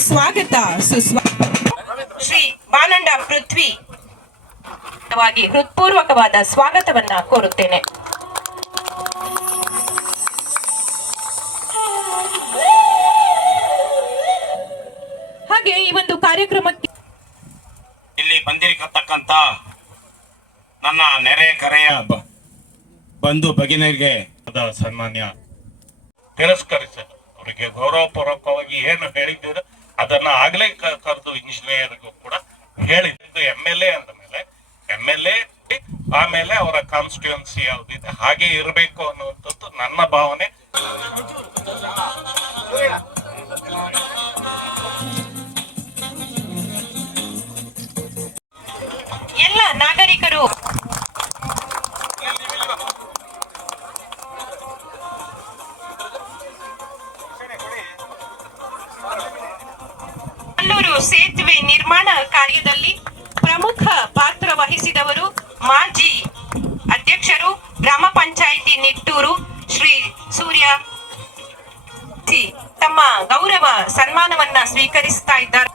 ಸ್ವಾಗತ ಸುಸ್ವಾಗತ ಶ್ರೀ ಬಾನಂಡ ಪೃಥ್ವಿ ಹೃತ್ಪೂರ್ವಕವಾದ ಸ್ವಾಗತವನ್ನ ಕೋರುತ್ತೇನೆ. ಹಾಗೆ ಈ ಒಂದು ಕಾರ್ಯಕ್ರಮಕ್ಕೆ ಇಲ್ಲಿ ಬಂದಿರತಕ್ಕಂತ ನನ್ನ ನೆರೆ ಕರೆಯ ಬಂಧು ಭಗಿನರಿಗೆ ಸನ್ಮಾನ್ಯ ತಿರಸ್ಕರಿಸಲು ಅವರಿಗೆ ಗೌರವಪೂರ್ವಕವಾಗಿ ಏನು ಹೇಳಿದ್ದೀರಾ ಅದನ್ನ ಆಗ್ಲೇ ಕರೆದು ಇಂಜಿನಿಯರ್ಗೂ ಕೂಡ ಹೇಳಿದ್ದು ಎಂ ಎಲ್ ಎ ಅಂದ ಮೇಲೆ ಎಂ ಎಲ್ ಎ ಆಮೇಲೆ ಅವರ ಕಾನ್ಸ್ಟಿಟ್ಯೂನ್ಸಿ ಯಾವ್ದಿದೆ ಹಾಗೆ ಇರಬೇಕು ಅನ್ನುವಂಥದ್ದು ನನ್ನ ಭಾವನೆ. ಎಲ್ಲ ನಾಗರಿಕರು ಬೆಳ್ಳೂರು ಸೇತುವೆ ನಿರ್ಮಾಣ ಕಾರ್ಯದಲ್ಲಿ ಪ್ರಮುಖ ಪಾತ್ರ ವಹಿಸಿದವರು ಮಾಜಿ ಅಧ್ಯಕ್ಷರು ಗ್ರಾಮ ಪಂಚಾಯಿತಿ ನಿಟ್ಟೂರು ಶ್ರೀ ಸೂರ್ಯ ತಮ್ಮ ಗೌರವ ಸನ್ಮಾನವನ್ನ ಸ್ವೀಕರಿಸ್ತಾ ಇದ್ದಾರೆ.